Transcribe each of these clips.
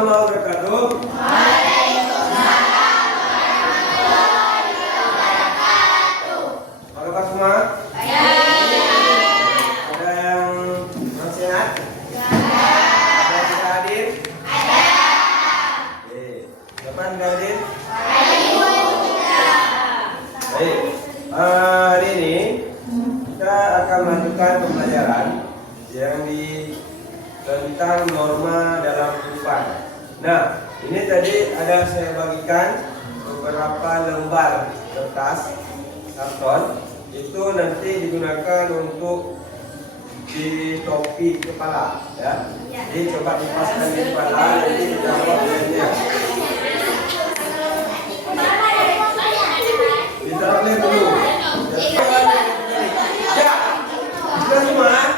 warahmatullahi wabarakatuh. Waalaikumsalam warahmatullahi wabarakatuh. Apa kabar semua? Ada yang sehat? Ada yang tidak hadir? Oke. Siapa yang tidak hadir? Baik. Hari ini kita akan melanjutkan pembelajaran yang tentang norma dalam kehidupan. Nah, ini tadi ada saya bagikan beberapa lembar kertas karton. Itu nanti digunakan untuk di topi kepala, ya. Jadi coba dipasang di kepala, nanti dijawab lainnya. Ditaruh dulu. Ya, sudah semua.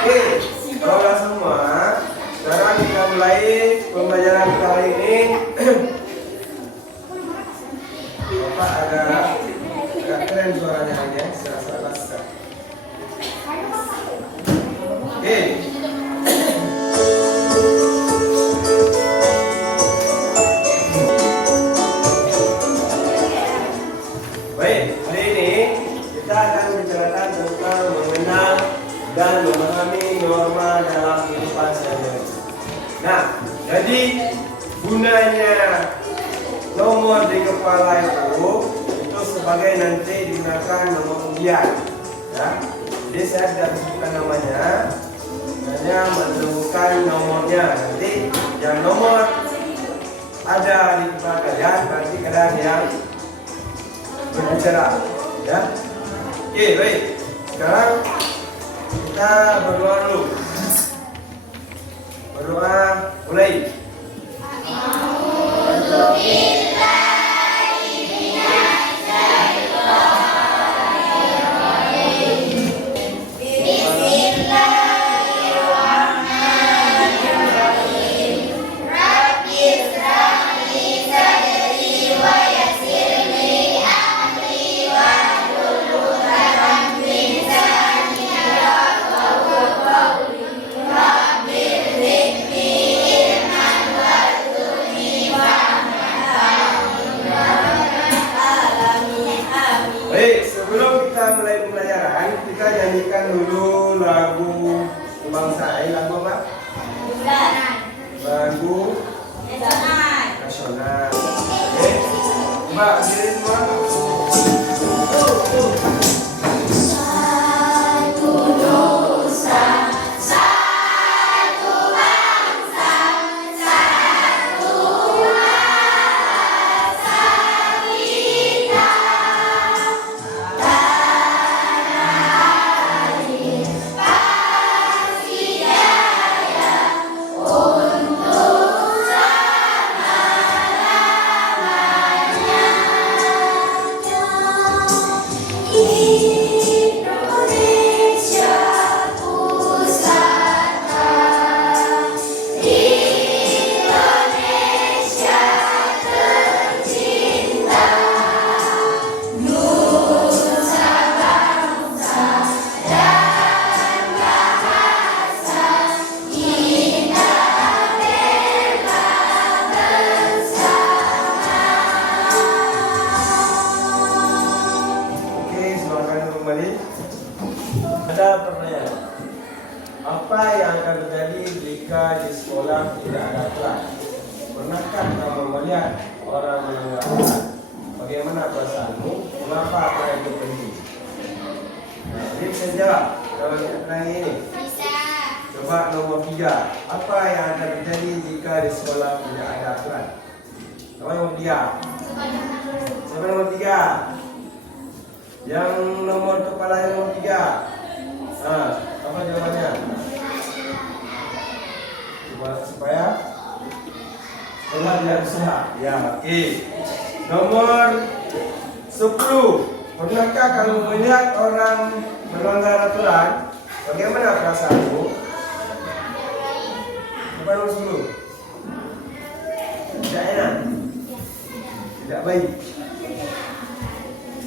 Oke, kalau semua, sekarang kita mulai pembelajaran kali ini. Bapak agak keren suaranya hanya serasa-rasa. Oke. Baik, hari ini kita akan bicarakan tentang mengenal dan memahami norma dalam kehidupan sehari-hari. Nah, jadi gunanya nomor di kepala itu sebagai nanti digunakan nomor undian, ya. Jadi saya tidak sebutkan namanya, hanya menentukan nomornya. Nanti yang nomor ada di kepala kalian berarti kalian yang berbicara, ya. Oke, baik. Sekarang kita berdoa dulu. Berdoa mulai. Mulai pembelajaran, kita nyanyikan dulu lagu kebangsaan. Lagu apa? Lagu nasional. Oke, coba hadirin semua. Ada pertanyaan, apa yang akan terjadi jika di sekolah tidak ada kelas? Pernahkah kamu melihat orang melanggar aturan? Bagaimana perasaanmu? Mengapa apa itu penting? Nah, jadi bisa jawab kalau pertanyaan ini. Coba nomor 3. Apa yang akan terjadi jika di sekolah tidak ada aturan? Nomor 3. Siapa nomor 3? Yang nomor kepala yang nomor 3. Apa jawabannya? Supaya sekolah tidak rusak. Ya, oke. Nomor 10. Pernahkah kamu melihat orang melanggar aturan? Bagaimana perasaanmu? Coba nomor 10. Tidak enak. Tidak baik.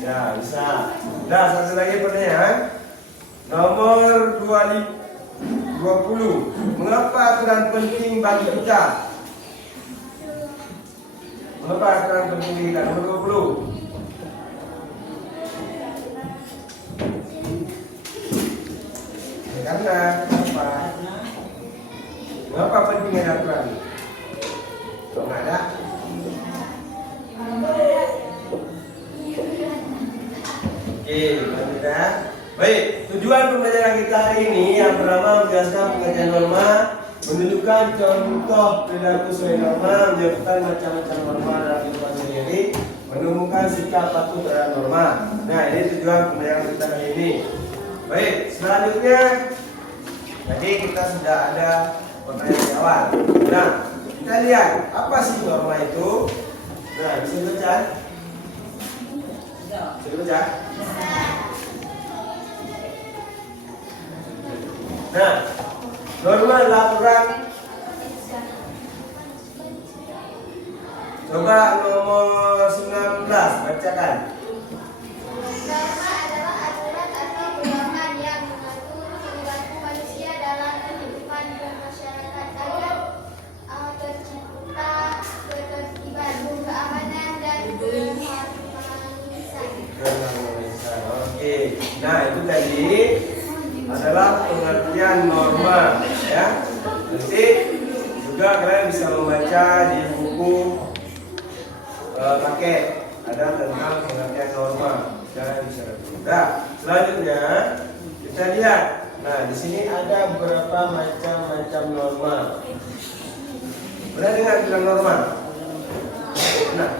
Ya, bisa. Nah, satu lagi pertanyaan. Nomor 20. Mengapa aturan penting bagi kita? Mengapa aturan penting bagi kita? Nomor 20. Karena apa? Mengapa penting ada aturan? Kalau nggak ada? Oke, lanjut ya. Baik, tujuan pembelajaran kita hari ini yang pertama menjelaskan pengertian norma, menunjukkan contoh perilaku sesuai norma, menjelaskan macam-macam norma dalam kehidupan sehari-hari, menemukan sikap patuh terhadap norma. Nah, ini tujuan pembelajaran kita hari ini. Baik, selanjutnya tadi kita sudah ada pertanyaan jawab. Nah, kita lihat apa sih norma itu. Nah, bisa dibaca? Bisa dibaca? Nah, norma adalah aturan. Coba nomor 19 bacakan. Norma adalah aturan atau pedoman yang mengatur perilaku manusia dalam kehidupan bermasyarakat agar tercipta ketertiban, keamanan, dan keharmonisan. Oke, nah itu tadi adalah pengertian norma, ya. Nanti juga kalian bisa membaca di buku paket ada tentang pengertian norma. Kalian bisa lihat. Nah, selanjutnya kita lihat. Nah, di sini ada beberapa macam-macam norma. Pernah dengar bilang norma? Nah,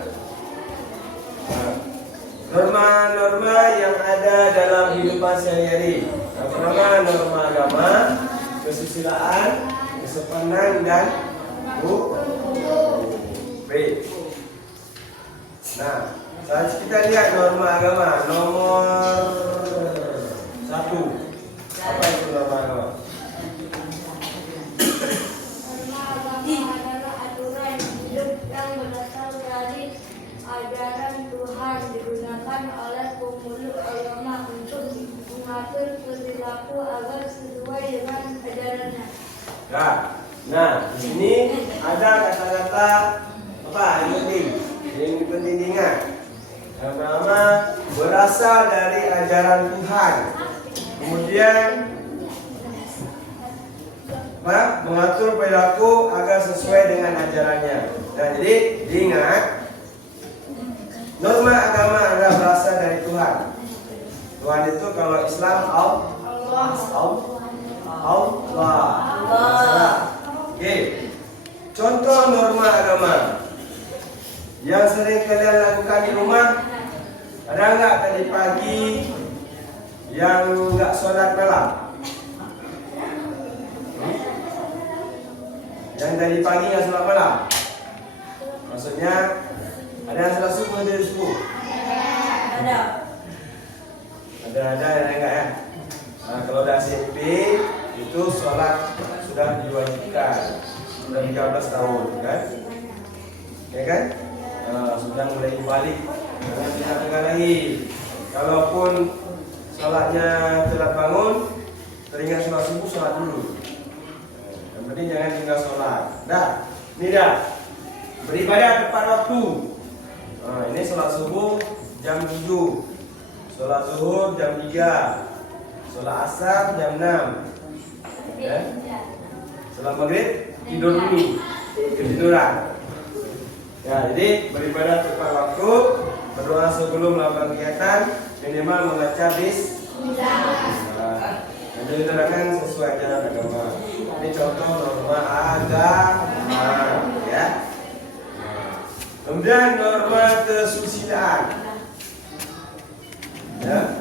norma-norma yang ada dalam kehidupan sehari-hari. Yang pertama norma agama, kesusilaan, kesopanan dan baik. Nah, saat kita lihat norma agama nomor 1. Apa itu norma agama? Norma agama adalah aturan hidup yang berasal dari ajaran Tuhan, digunakan oleh pemeluk agama untuk mengatur perilaku agar sesuai dengan ajarannya. Nah, di sini ada kata-kata apa yang penting diingat. Yang pertama berasal dari ajaran Tuhan. Kemudian mengatur perilaku agar sesuai dengan ajarannya. Nah, jadi diingat norma agama adalah berasal dari Tuhan. Tuhan itu kalau Islam Allah. Oke. Contoh norma agama yang sering kalian lakukan di rumah. Ada nggak tadi pagi yang nggak sholat malam? Yang tadi pagi nggak sholat malam? Maksudnya ada yang sholat subuh dari subuh? Ada yang enggak ya? Nah, kalau udah SMP itu sholat sudah diwajibkan, sudah 13 tahun kan? Ya kan? Sudah mulai balik, jangan tengah-tengah lagi. Kalaupun sholatnya telat bangun, teringat sholat subuh, sholat dulu. Yang penting jangan tinggal sholat. Dah, ini dah. Beribadah tepat waktu. Nah, ini sholat subuh jam 7, sholat zuhur jam 3, sholat asar jam 6. Ya? Sholat maghrib tidur dulu, ketiduran. Ya, jadi beribadah tepat waktu, berdoa sebelum melakukan kegiatan, minimal membaca bismillah. Dan diterangkan sesuai ajaran agama. Ini contoh norma agama, ya. Kemudian norma kesusilaan. Ya.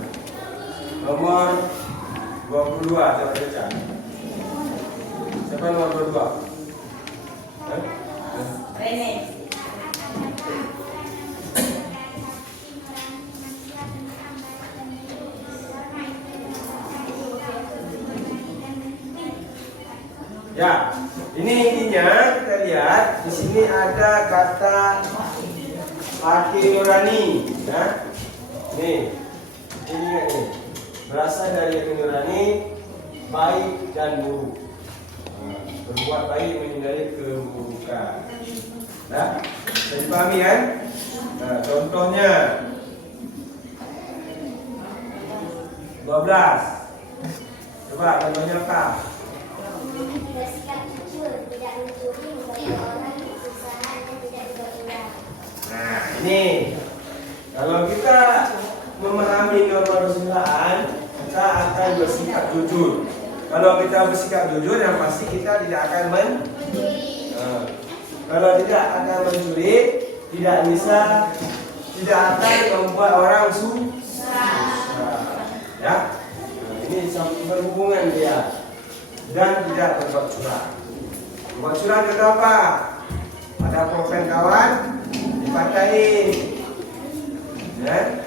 Nomor 22, coba baca. Siapa nomor 22? Rene. Ya, ini intinya kita lihat di sini ada kata hati nurani, ya. Nih, ini ingat nih. Berasal dari hati nurani, baik dan buruk. Berbuat baik menghindari keburukan. Nah, bisa dipahami kan? Nah, contohnya 12. Coba contohnya apa? Bersikap jujur, tidak mencuri, membantu orang, berusaha dan tidak dibuat-buat. Nah, ini kalau kita memahami norma perusahaan, kita akan bersikap jujur. Kalau kita bersikap jujur, yang pasti kita tidak akan kalau tidak akan mencuri, tidak akan membuat orang susah. Ya, nah, ini berhubungan dia dan tidak berbuat curang. Berbuat curang itu apa? Ada pulpen kawan dipatahin, ya.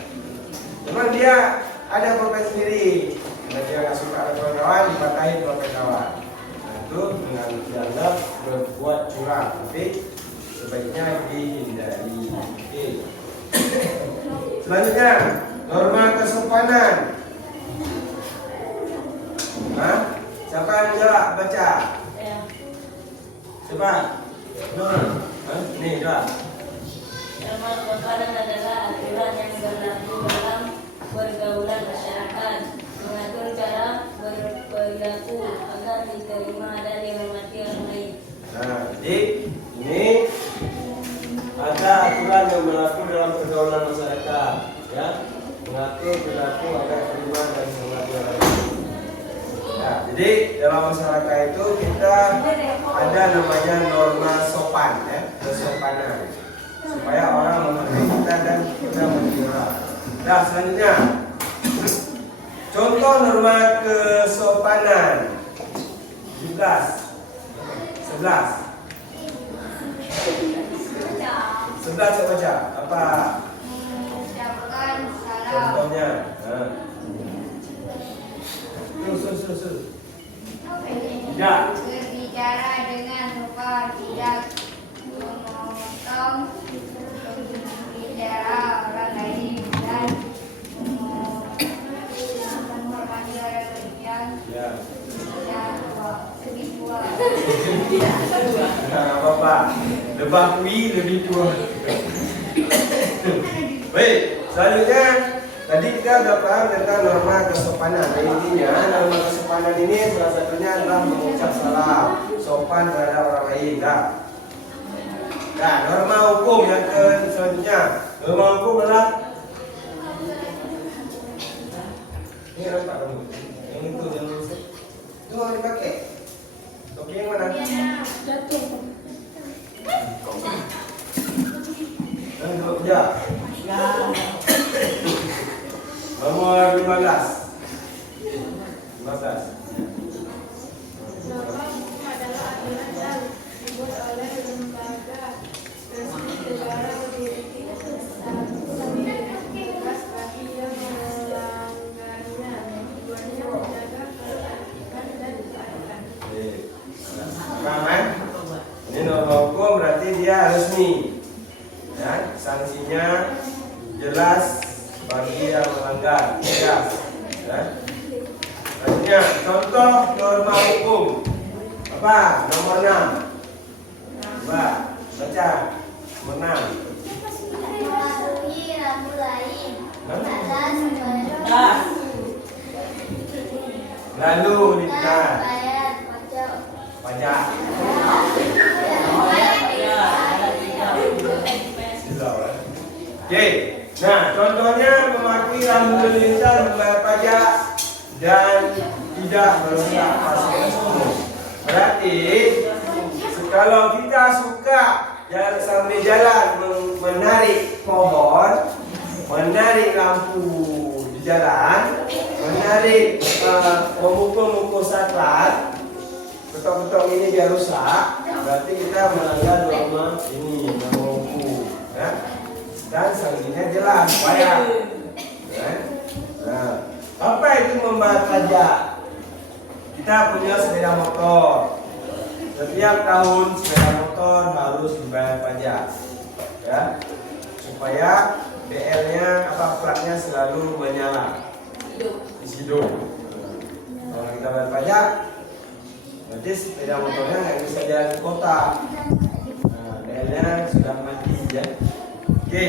Cuman dia ada pulpen sendiri. Kalau dia nggak suka ada pulpen kawan, dipatahin pulpen kawan. Nah, itu dengan dianggap berbuat curang, tapi sebaiknya dihindari. Oke. Selanjutnya, norma kesopanan. Hah? Siapa yang menjawab? Baca. Coba. Nih, coba. Norma kesopanan adalah aturan yang berlaku dalam pergaulan masyarakat, mengatur cara berperilaku agar diterima dan dihormati orang lain. Nah, jadi ini ada aturan yang berlaku dalam pergaulan masyarakat, ya, mengatur perilaku agar diterima dan dihormati orang lain. Nah, jadi dalam masyarakat itu kita ada namanya norma sopan, ya, kesopanan, supaya orang menghargai kita dan kita menerima. Nah, selanjutnya contoh norma kesopanan 11. 11 saya baca apa Mengucapkan salam. contohnya? Sus. Tidak. Berbicara dengan sopan, tidak memotong bicara orang lain dan menghormati orang lain. Ya. Lebih tua. Nah, apa-apa. Lebah kui lebih tua. Baik, selanjutnya tadi kita sudah paham tentang norma kesopanan. Nah, intinya norma kesopanan ini salah satunya adalah mengucap salam, sopan terhadap orang lain. Nah, norma hukum yang selanjutnya, norma hukum adalah ini nampak kamu, yang itu yang itu mau dipakai. Oke, yang mana? Yang dua kerja. Nomor 15. Norma hukum adalah aturan yang dibuat oleh lembaga resmi negara memiliki tugas bagi yang melanggarnya. Tujuannya menjaga ketertiban dan keadilan. Paham? Ini norma hukum berarti dia resmi. Ya, sanksinya jelas bagi yang melanggar. Jelas. Ya. Selanjutnya, contoh norma hukum. Apa? Nomor 6. Coba baca. Nomor 6. Mematuhi rambu lain adalah Lalu ditahan bayar pajak. Oke. Nah, contohnya mematuhi rambu lalu lintas, membayar pajak dan tidak merusak fasilitas umum. Berarti kalau kita suka sambil jalan menarik pohon, menarik lampu di jalan, menarik memukul saklar, ketok-ketok ini biar rusak, berarti kita melanggar norma ini, norma hukum, ya. Dan sanksinya jelas, bayar. Ya. Nah, apa itu membayar pajak? Kita punya sepeda motor. Setiap tahun sepeda motor harus dibayar pajak, ya, supaya BL-nya apa platnya selalu menyala. Hidup. Kalau kita bayar pajak, berarti sepeda motornya nggak bisa jalan di kota. Nah, BL-nya sudah mati ya. Oke.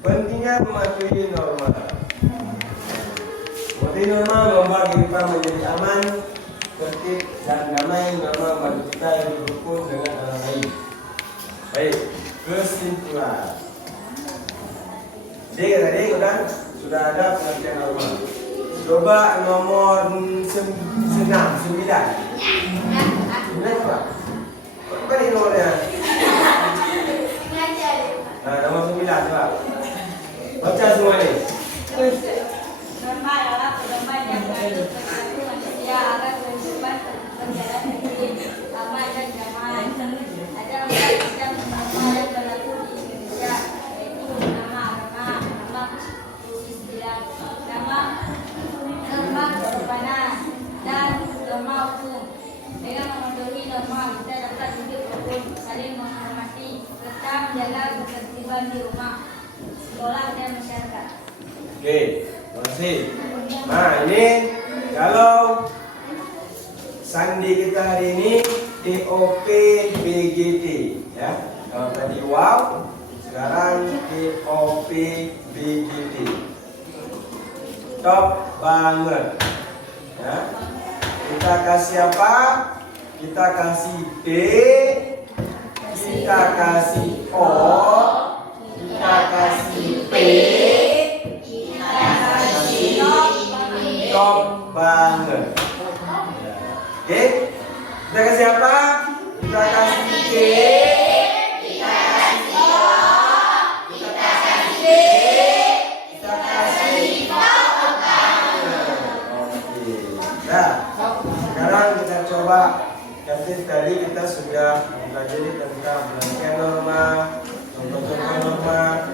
Pentingnya mematuhi norma. Mematuhi norma membuat kehidupan menjadi aman, tertib dan damai. Norma membantu kita hidup rukun dengan orang lain. Baik, kesimpulan. Jadi tadi sudah ada pengertian norma. Coba nomor 9 coba. Apa ini nomornya? Nah, nomor 9 coba. Baca semua ini. Norma adalah pedoman yang mengatur perilaku manusia agar kehidupan berjalan dengan aman dan damai. Ada 4 macam norma yang berlaku di Indonesia, yaitu nama agama, nama istilah, nama norma kesopanan, dan norma hukum. Dengan mematuhi norma, kita dapat hidup rukun, saling menghormati, tetap menjaga ketertiban di rumah, sekolah, dan masyarakat. Oke, terima kasih. Nah, ini kalau sandi kita hari ini TOP BGT ya. Kalau tadi wow, sekarang TOP BGT. Top banget. Ya. Kita kasih apa? Kita kasih B, kita kasih O, kita kasih P, top banget. Oke, kita kasih apa? Kita kasih G, kita kasih O, kita kasih P, kita kasih top banget. Oke, nah sekarang kita coba. Kasih tadi kita sudah mempelajari tentang rangkaian norma, contoh-contoh norma.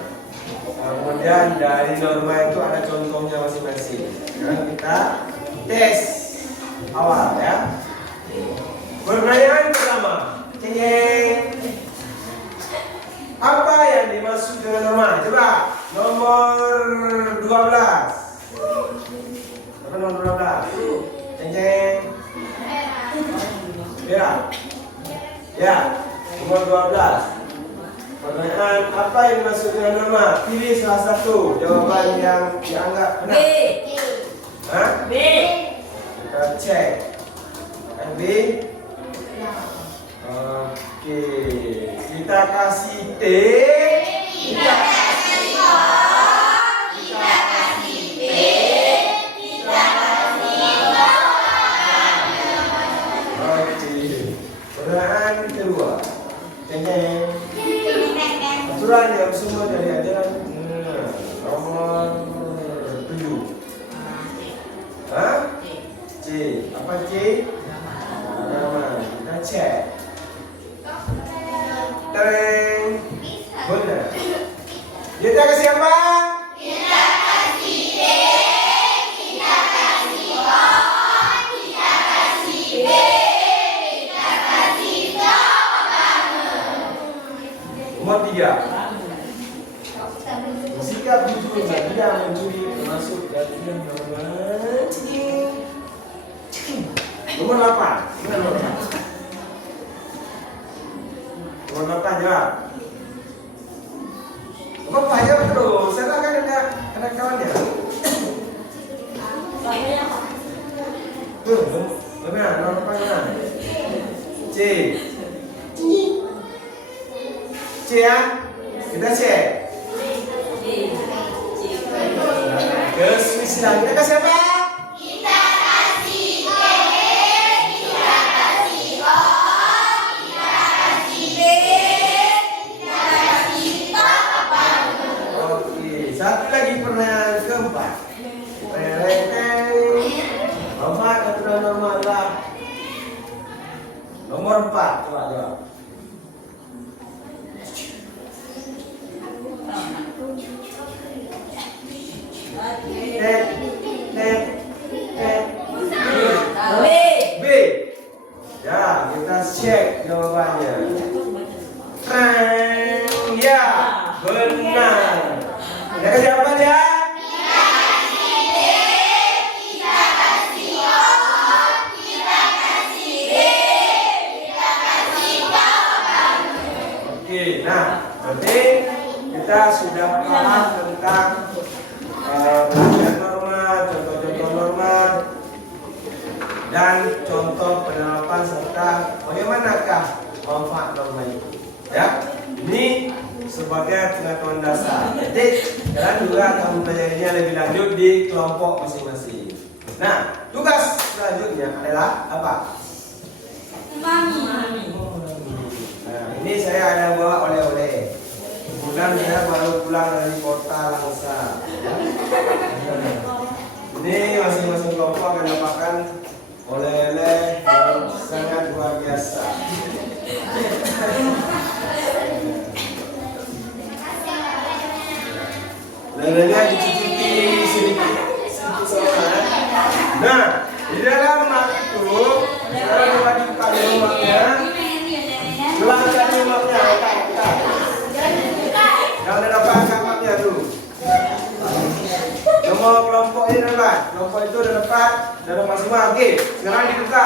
Kemudian dari norma itu ada contohnya masing-masing. Sekarang kita tes awal ya. Pertanyaan pertama, apa yang dimaksud dengan norma? Coba nomor 12. Apa nomor 12? Ya. Ya, nomor 12. Pertanyaan, apa yang dimaksud dengan norma? Pilih salah satu jawaban yang dianggap benar. Hah? B. Kita cek. Yang B? Oke. Kita kasih T. Kita kasih O. Kita kasih P. Kita kasih O. Oke. Pertanyaan kedua. Aturan yang semua dari ajaran nomor 7. Hah? C. Apa C? Agama. Kita cek. Tereng. Benar. Kita kasih apa? Kita kasih D. Kita kasih O. Kita kasih B. Kita kasih top banget. Nomor 3. Sikap jujur dan tidak mencuri termasuk bagian norma. Nomor 8. Mana nomor 8? Nomor 8 jawab. Kok payah terus? Saya kan ada kawannya. Benar, nomor 8 C. C ya? Kita cek. Ke-9 kita kasih apa? Kita kasih D, kita kasih O, kita kasih B, kita kasih top. Oke, satu lagi pertanyaan keempat. Nomor aturan norma adalah nomor 4. Coba jawab. B. Ya, kita cek jawabannya. Ya, benar. belajar norma, contoh-contoh norma, dan contoh penerapan serta bagaimanakah manfaat norma itu. Ya, ini sebagai pengetahuan dasar. Jadi kalian juga akan mempelajarinya lebih lanjut di kelompok masing-masing. Nah, tugas selanjutnya adalah apa? Mami. Nah, ini saya ada bawa oleh-oleh. Kemudian saya baru pulang dari kota Langsa. Ini masing-masing kelompok akan mendapatkan oleh-oleh yang sangat luar biasa. Lelenya dicicipi sedikit sama. Nah, di dalam mak itu sekarang coba dibuka dulu maknya. Belakang dulu maknya, angkat. Yang ada dapat angkat maknya dulu. Nomor kelompok ini dapat. Kelompok itu udah dapat dari masing-masing. Oke, sekarang dibuka.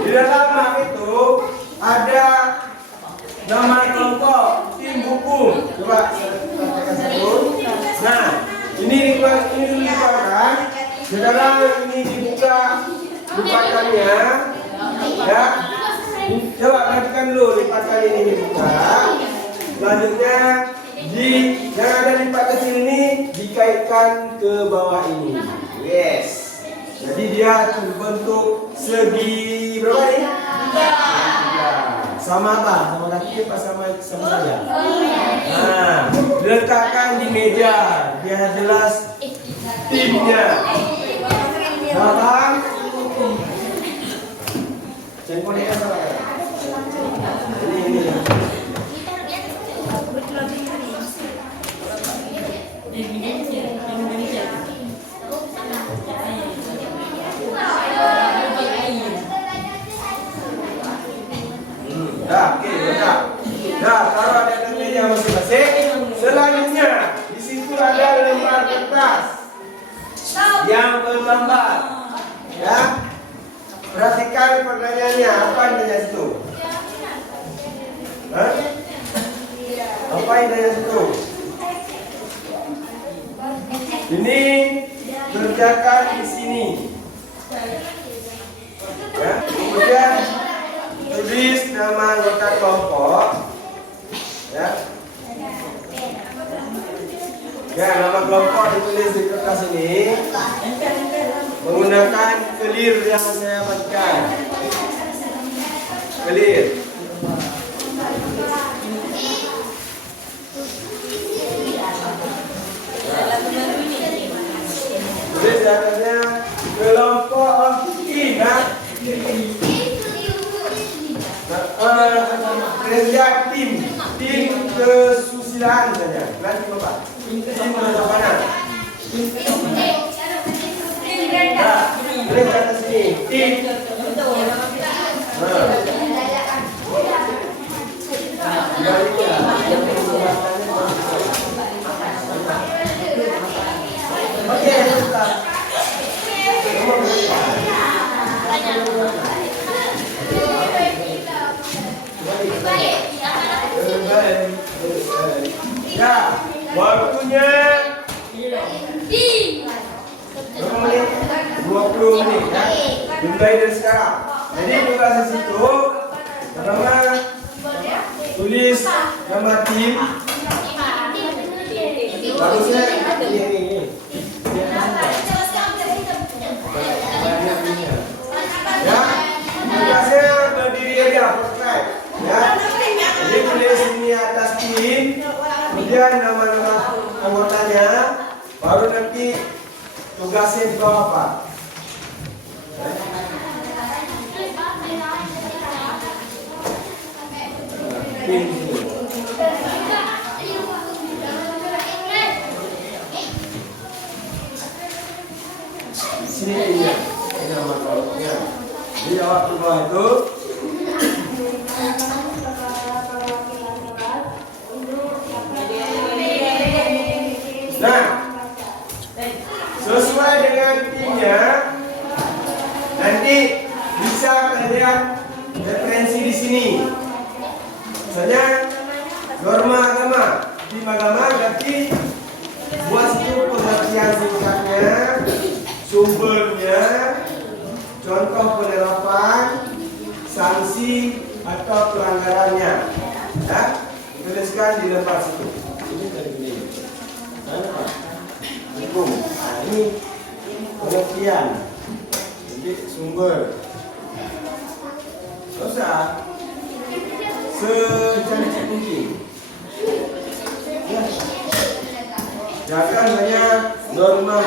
Di dalam mak itu ada nama kelompok, tim hukum. Coba saya sampaikan satu. Nah, ini dikeluarkan. Di dalam ini dibuka lipatannya. Ya. Coba perhatikan dulu lipatan ini dibuka. Selanjutnya yang ada lipatan sini dikaitkan ke bawah ini. Yes. Jadi dia berbentuk segi berapa nih? Sama apa? Sama kaki apa sama saja? Nah, diletakkan di meja biar jelas timnya. Paham? Cengkolnya apa? Ini. Oke, udah. Nah, taruh ada di meja masing-masing. Selanjutnya, di situ ada lembar kertas yang bergambar. Ya, perhatikan pertanyaannya. Apa yang tanya situ? Hah? Apa yang tanya situ? Ini kerjakan di sini. Ya, kemudian tulis nama anggota kelompok. Ya. Ya, nama kelompok ditulis di kertas ini menggunakan kelir yang saya bagikan. Kelir. Tulis di atasnya kelompok Ina. Kerja tim kesusilaan saja. Nanti bapak. Tim ke mana? Nah, tulis di atas sini. Tim. Oke, sudah. Ya, waktunya 20 menit ya. Dimulai dari sekarang. Jadi tugas di situ pertama tulis nama tim. Bagusnya ini. Ya, tugasnya berdiri aja, perfect. Ya. Jadi tulis ini atas tim, kemudian nama-nama anggotanya, baru nanti tugasnya di bawah apa? Tim. Sini ini nama kelompoknya. Di waktu bawah itu. Nah, sesuai dengan timnya, nanti bisa kalian referensi di sini. Misalnya norma agama. agama berarti buat situ pengertian singkatnya, sumbernya, contoh penerapan, sanksi atau pelanggarannya. Ya, tuliskan di lembar situ. Ini dari ini. Hukum. Nah, ini pengertian. Jadi sumber. Dosa secantik mungkin. Ya. Jangan hanya norma.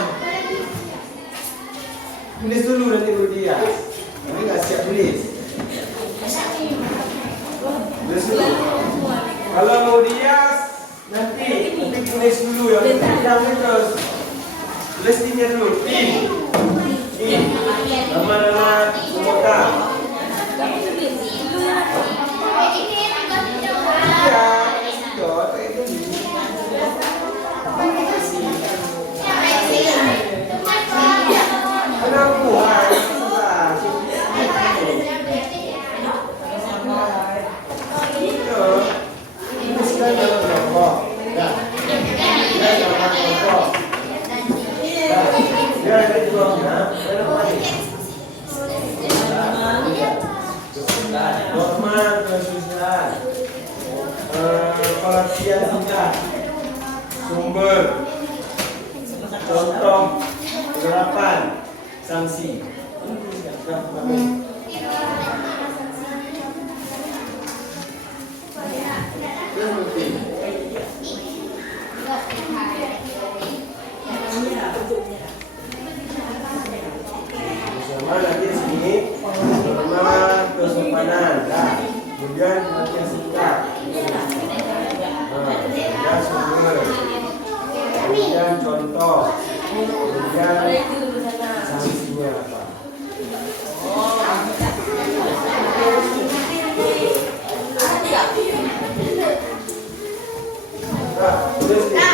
Tulis dulu nanti dia. Ini nggak siap tulis. Tulis dulu. Kalau mau dias nanti tulis dulu yang terus. Tulis ini dulu. Ini. Nama-nama semua. Norma kesusahan, pengertian singkat, sumber, contoh, penerapan, sanksi. Sama lagi di sini norma kesopanan, kemudian pengertian singkat, kemudian sumber, kemudian contoh, kemudian sanksinya apa. Tulis nih.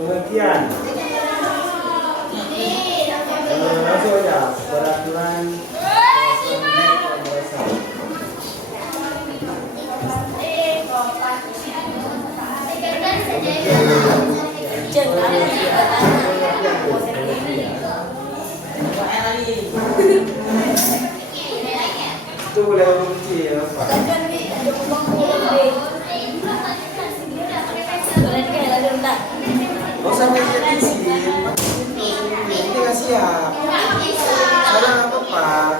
Pengertian. Langsung aja peraturan. Itu boleh kunci ya Pak. Oh sampai jadi ini nggak siap. Salah apa Pak?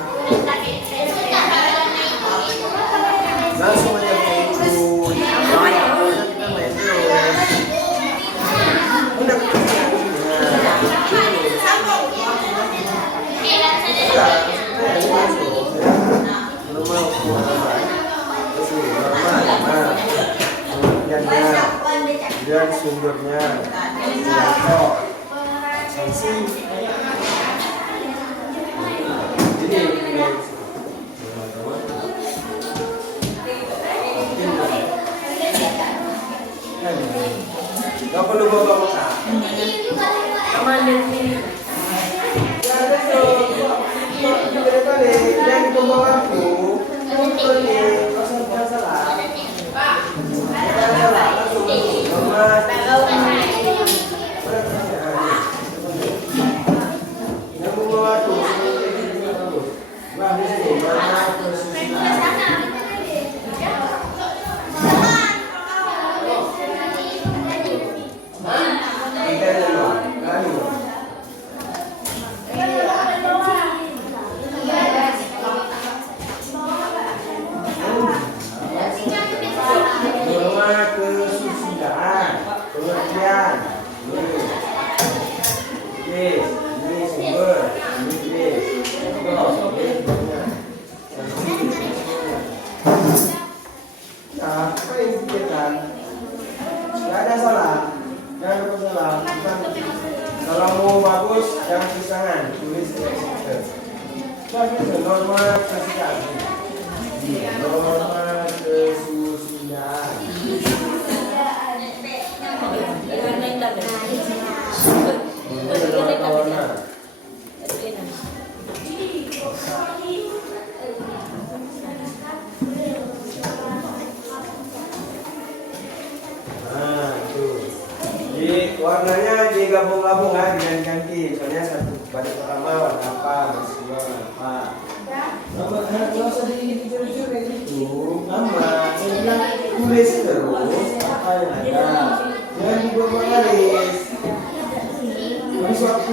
Langsung aja main dulu. Kita main dulu. Udah dan sumbernya contoh sanksi ini nggak perlu bawa kota aman di sini ya ada dan pembawaku ini salah salah. Jangan lupa salah. Kalau mau bagus, jangan tulis tangan, tulis executor. Nah, norma kesusiaan. Norma kesusiaan. Nah, itu. Jadi warnanya digabung-gabung kan, diganti. Soalnya satu baris pertama warna apa, baris kedua warna apa. Nggak usah dijujur-jujur kayak gitu. Nama, saya bilang tulis terus apa yang ada. Jangan dibuat baris. Habis waktu.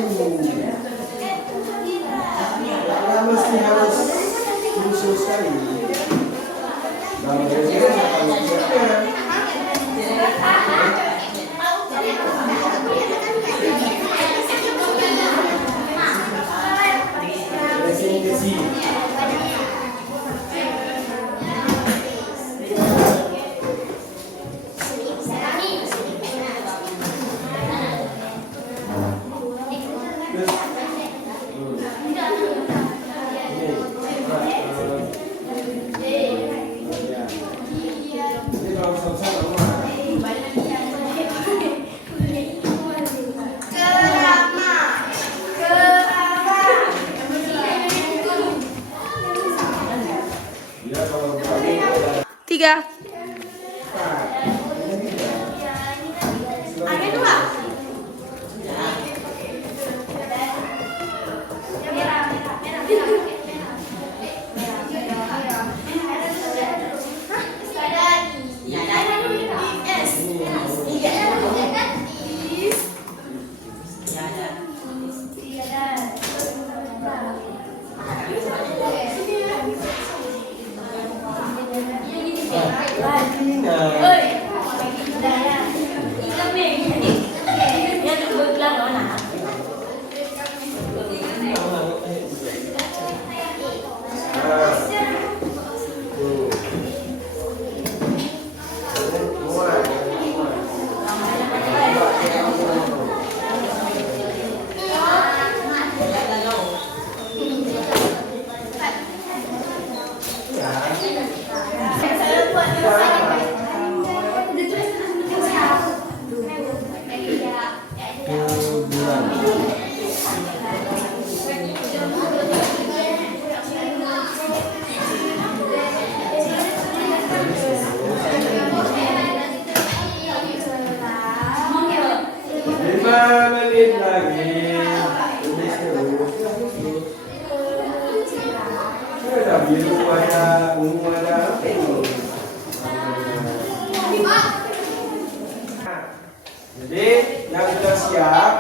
Ya mesti harus khusus sekali. Kalau biasanya akan siapnya. Tiga. Menit lagi, tulis terus. Ada biru, ada ungu, ada apa itu? Jadi yang sudah siap,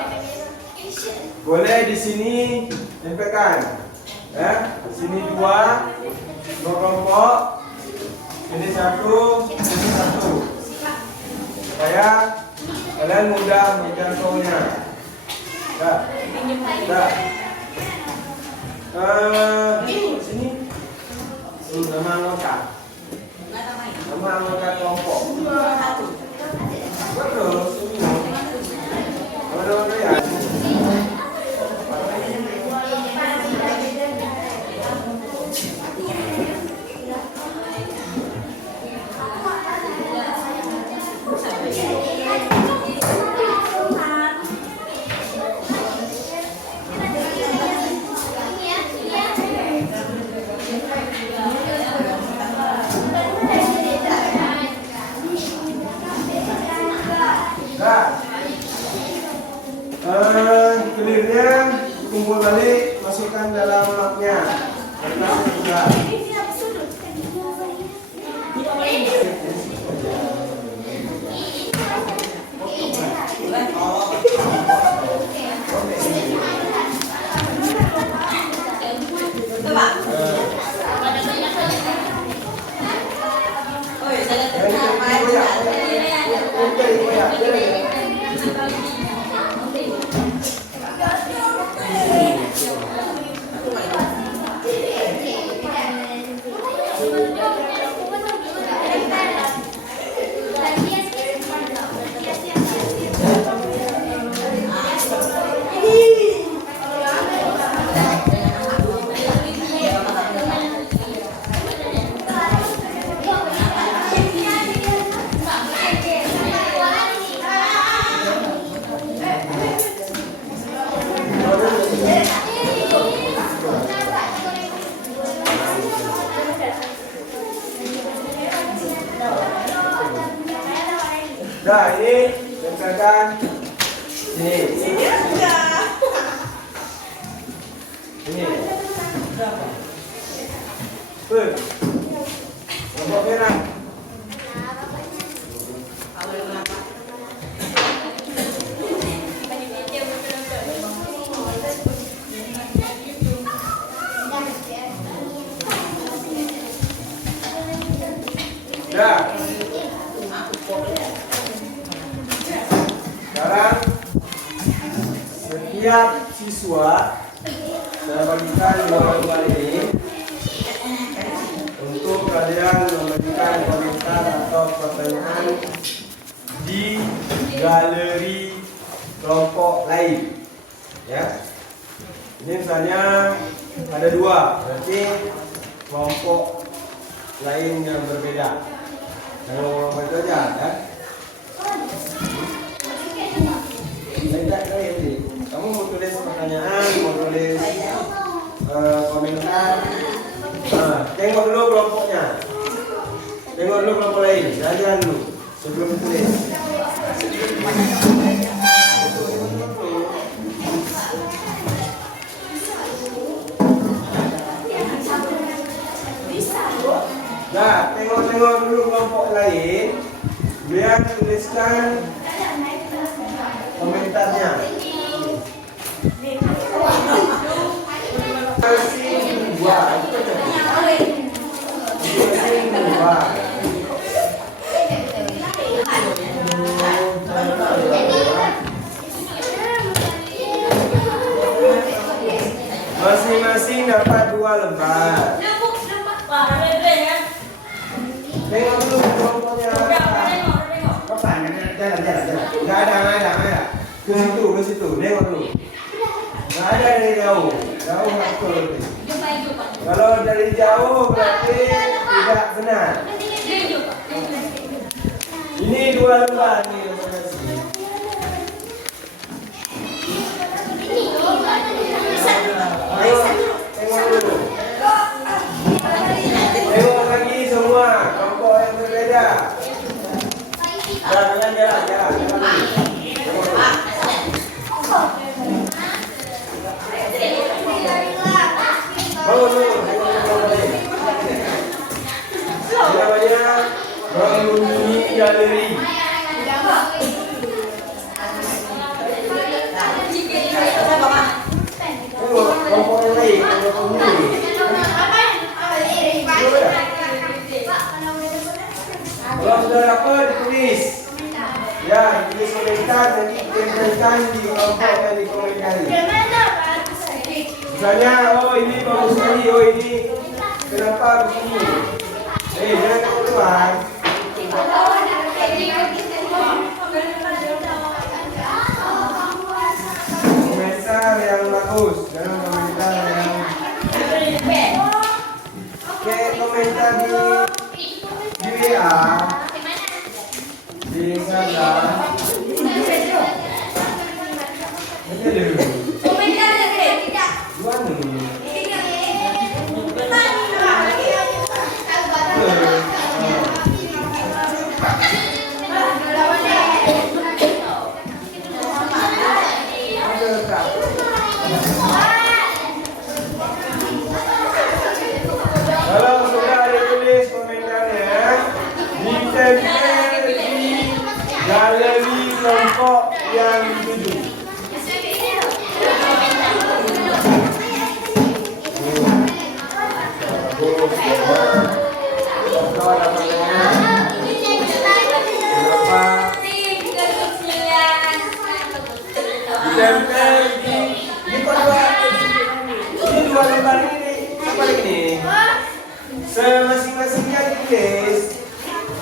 boleh di sini tempelkan. Ya, sini dua, kelompok. Ini satu, ini satu. Supaya kalian mudah menjangkaunya. Sini. Nama anggota. Nama anggota kelompok. Betul. Ada ya. Kelirnya kumpul balik, masukkan dalam mapnya. Kertas juga. Gracias. ini tempelkan sini. Ini. Pun. Kelompok merah. Ya. Sekarang setiap siswa saya bagikan dua ini untuk kalian memberikan komentar atau pertanyaan di galeri kelompok lain. Ya. Ini misalnya ada dua, berarti kelompok lain yang berbeda. Jangan ngomong itu aja, ya. Kamu mau tulis pertanyaan, mau tulis komentar. Tengok dulu kelompoknya. Tengok dulu kelompok lain. Jalan dulu sebelum tulis. Nah, tengok-tengok dulu kelompok lain, biar tuliskan komentarnya. Masing dua. Masing dua. Masing-masing dapat 2 lembar. Tengok dulu kelompoknya. Bapak, jalan. Nggak ada. Ke situ. Tengok dulu. Nggak ada dari jauh. Jauh betul. Kalau dari jauh berarti tidak benar. Ini 2 lembar nih. Tengok dulu. Tengok lagi semua kelompok yang berbeda. Jalan. Namanya mengunjungi galeri. Kelompok yang lain, kalau sudah dapat ditulis. Ya, tulis komentar dan ditempelkan di kelompok yang dikomentari. Misalnya, oh ini bagus sekali, oh ini kenapa begini? Jangan keluar. Komentar yang bagus, jangan komentar yang. Oke, komentar di WA, di Instagram. Ini dulu. Kalau sudah ditulis komentarnya, ditempel di galeri kelompok yang dituju. Ditempel di ini 2 lembar ini apa lagi nih? Semasing-masing yang ditulis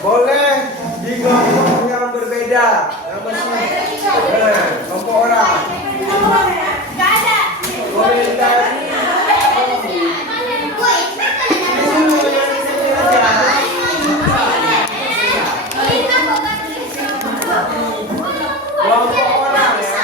boleh di kelompok yang berbeda. Kelompok orang. Komentar kelompok orang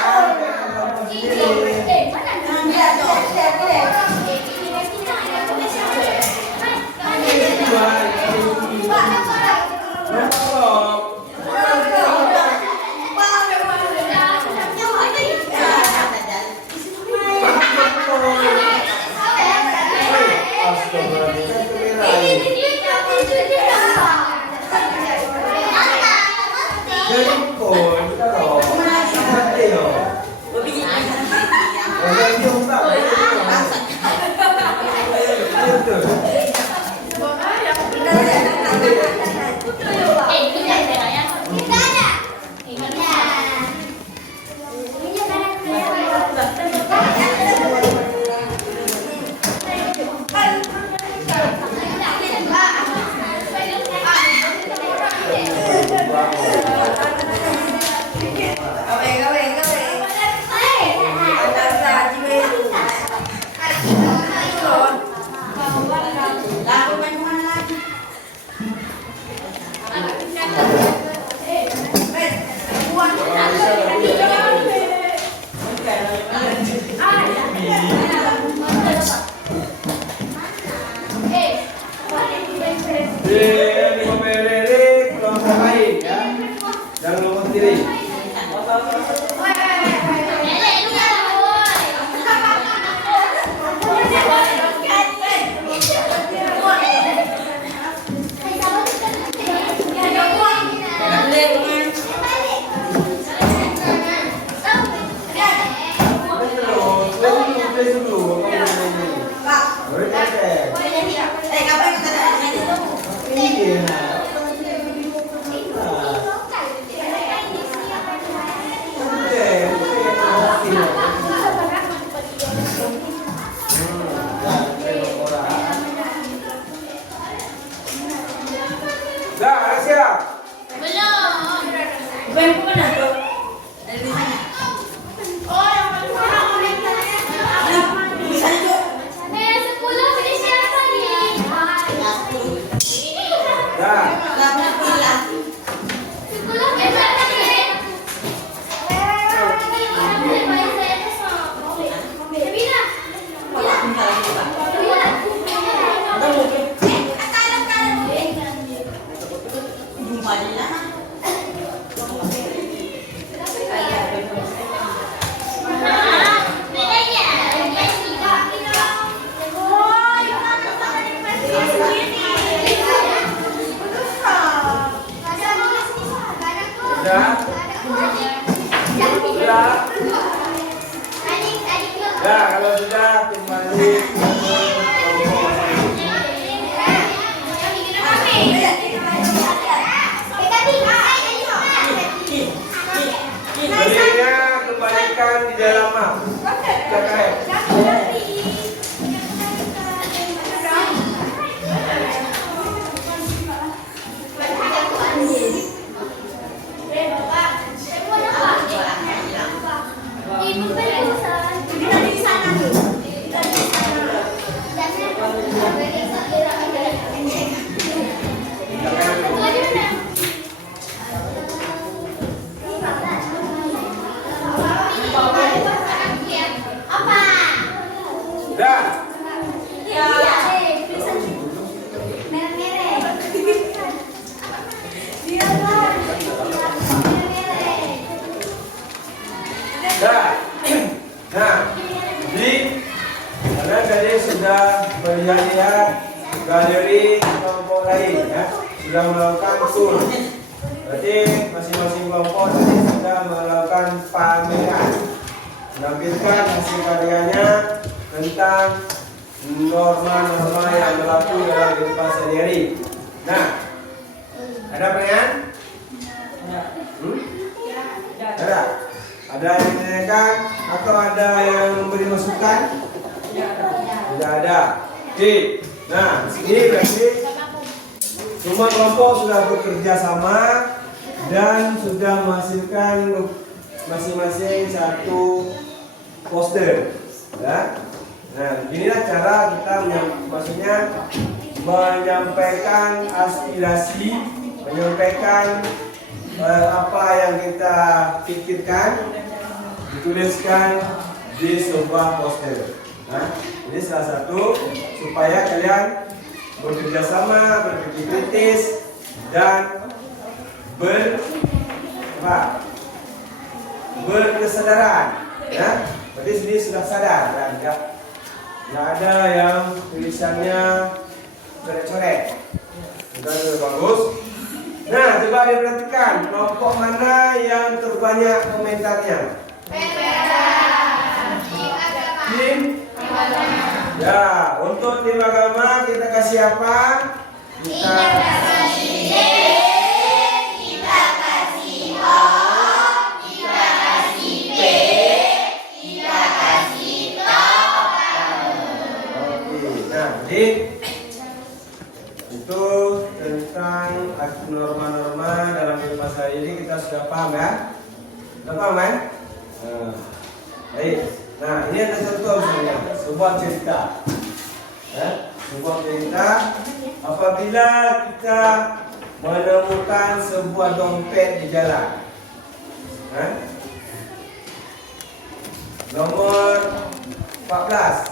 Dah, siap. Dah. Dah. Sudah. Dah, kalau sudah kembali ke kelompok. Belinya kembalikan di dalam map. KKM. Dah. Dah. Nah, jadi kalian tadi sudah melihat galeri kelompok lain ya, sudah melakukan tour. Berarti masing-masing kelompok tadi sudah melakukan pameran, menampilkan hasil karyanya tentang norma-norma yang berlaku dalam kehidupan sehari-hari. Nah, ada pertanyaan? Ada? Ada yang menanyakan atau ada yang memberi masukan? Tidak ada. Oke. Nah, sini berarti semua kelompok sudah bekerja sama dan sudah menghasilkan masing-masing satu poster. Ya. Nah, inilah cara kita maksudnya menyampaikan aspirasi, menyampaikan apa yang kita pikirkan, dituliskan di sebuah poster. Nah, ini salah satu supaya kalian bekerja sama, berpikir kritis dan berkesadaran. Ya, berarti sini sudah sadar dan nggak ada yang tulisannya coret-coret. Sudah bagus. Nah, coba diperhatikan kelompok mana yang terbanyak komentarnya. Tim. Ya, untuk tim agama kita kasih apa? Kita kasih D, kita kasih O, kita kasih B, kita kasih T. Oke, nah jadi itu tentang norma-norma dalam kehidupan sehari-hari kita sudah paham ya? Sudah paham kan? Baik. Nah, ini ada contoh misalnya sebuah cerita. Ya, sebuah cerita apabila kita menemukan sebuah dompet di jalan. Nomor 14.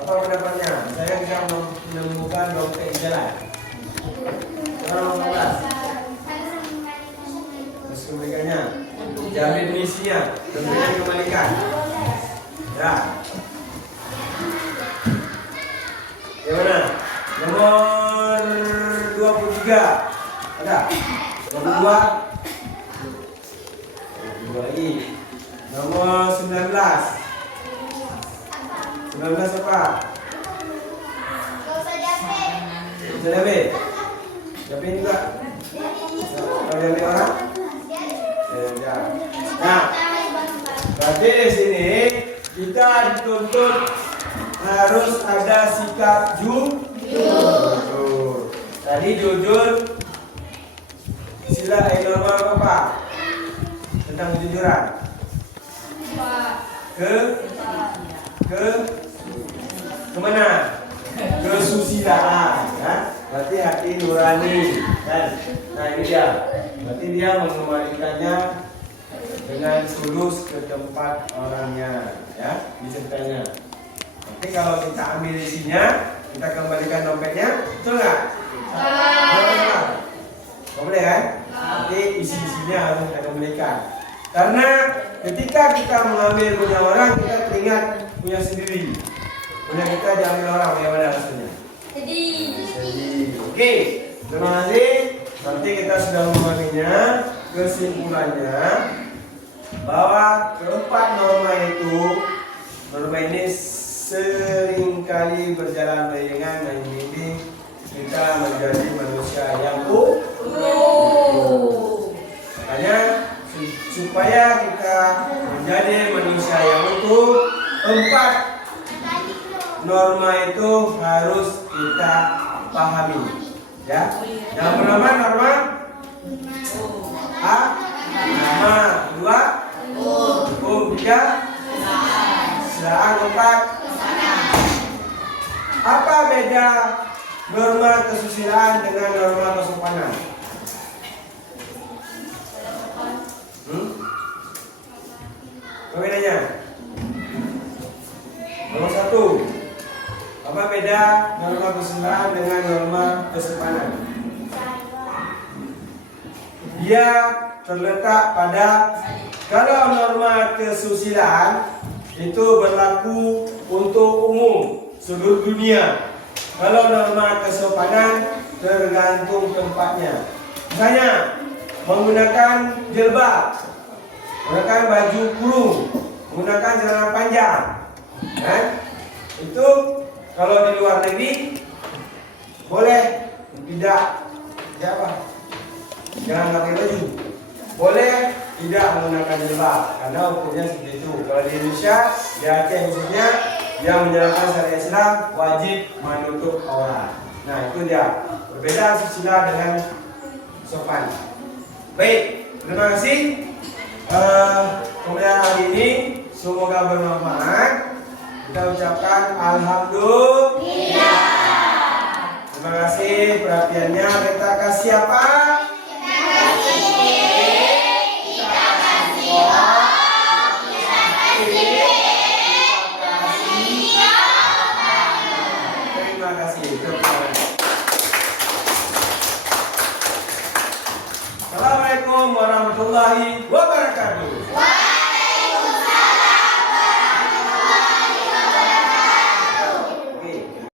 Apa pendapatnya? Saya bisa menemukan dompet di jalan. Nomor 14. kembalikannya. Jamin misinya, kembalikan kembalikan. Ya. Yang mana? Nomor 23. Ada? Nomor 2. Nomor 2 lagi. Nomor 19. 19 apa? Bisa Japin? Japin juga? Kalau Japin orang? Ya. Nah, berarti di sini kita dituntut harus ada sikap jujur. Tadi jujur sila norma apa? Tentang kejujuran. Kemana? Kesusilaan, ya. Berarti hati nurani, kan? Nah ini dia. Berarti dia mengembalikannya dengan tulus ke tempat orangnya, ya, disertanya. Nanti kalau kita ambil isinya, kita kembalikan dompetnya, betul nggak? Boleh kan? Nanti isi-isinya harus kita kembalikan. Karena ketika kita mengambil punya orang, kita teringat punya sendiri. Punya kita diambil orang, bagaimana rasanya? Sedih. Oke, terima kasih. Nanti kita sudah memahaminya. Kesimpulannya bahwa keempat norma ini seringkali berjalan beriringan dan membimbing kita menjadi manusia yang utuh. Makanya supaya kita menjadi manusia yang utuh, 4 norma itu harus kita pahami. Ya. Yang pertama norma A, nama, 2 hukum, 3 silaan, 4 apa beda norma kesusilaan dengan norma kesopanan? Apa bedanya? Nomor 1, apa beda norma kesusilaan dengan norma kesopanan? Dia terletak pada, kalau norma kesusilaan itu berlaku untuk umum seluruh dunia. Kalau norma kesopanan tergantung tempatnya. Misalnya menggunakan jilbab, menggunakan baju kurung, menggunakan celana panjang, itu kalau di luar negeri boleh, tidak apa? Jangan pakai baju. Boleh tidak menggunakan jilbab karena hukumnya seperti itu. Kalau di Indonesia, di Aceh khususnya, yang menjalankan syariat Islam wajib menutup aurat. Nah itu dia berbeda susila dengan sopan. Baik, terima kasih. Kemudian hari ini semoga bermanfaat. Kita ucapkan alhamdulillah. Terima kasih perhatiannya. Kita kasih apa? Terima kasih. Assalamualaikum warahmatullahi wabarakatuh.